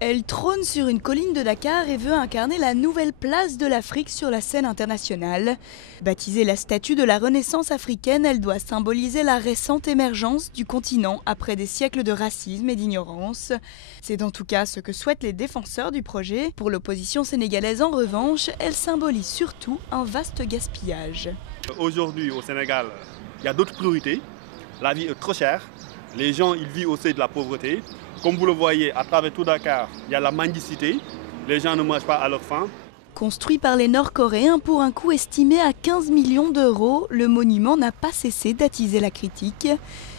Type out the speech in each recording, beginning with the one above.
Elle trône sur une colline de Dakar et veut incarner la nouvelle place de l'Afrique sur la scène internationale. Baptisée la statue de la Renaissance africaine, elle doit symboliser la récente émergence du continent après des siècles de racisme et d'ignorance. C'est en tout cas ce que souhaitent les défenseurs du projet. Pour l'opposition sénégalaise en revanche, elle symbolise surtout un vaste gaspillage. Aujourd'hui au Sénégal, il y a d'autres priorités. La vie est trop chère. Les gens ils vivent au seuil de la pauvreté. Comme vous le voyez, à travers tout Dakar, il y a la mendicité. Les gens ne mangent pas à leur faim. Construit par les Nord-Coréens pour un coût estimé à 15 millions d'euros, le monument n'a pas cessé d'attiser la critique.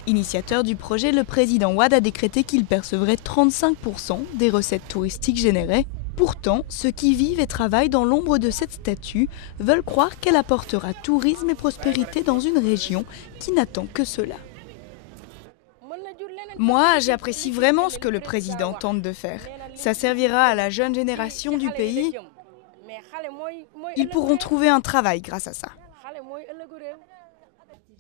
Initiateur du projet, le président Wade a décrété qu'il percevrait 35% des recettes touristiques générées. Pourtant, ceux qui vivent et travaillent dans l'ombre de cette statue veulent croire qu'elle apportera tourisme et prospérité dans une région qui n'attend que cela. Moi, j'apprécie vraiment ce que le président tente de faire. Ça servira à la jeune génération du pays. Ils pourront trouver un travail grâce à ça.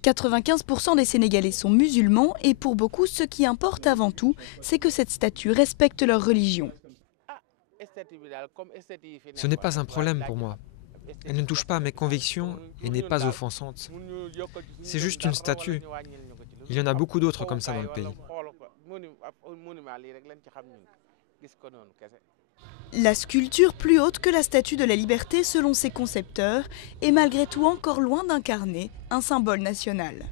95% des Sénégalais sont musulmans et pour beaucoup, ce qui importe avant tout, c'est que cette statue respecte leur religion. Ce n'est pas un problème pour moi. Elle ne touche pas à mes convictions et n'est pas offensante. C'est juste une statue. Il y en a beaucoup d'autres comme ça dans le pays. La sculpture plus haute que la Statue de la Liberté selon ses concepteurs est malgré tout encore loin d'incarner un symbole national.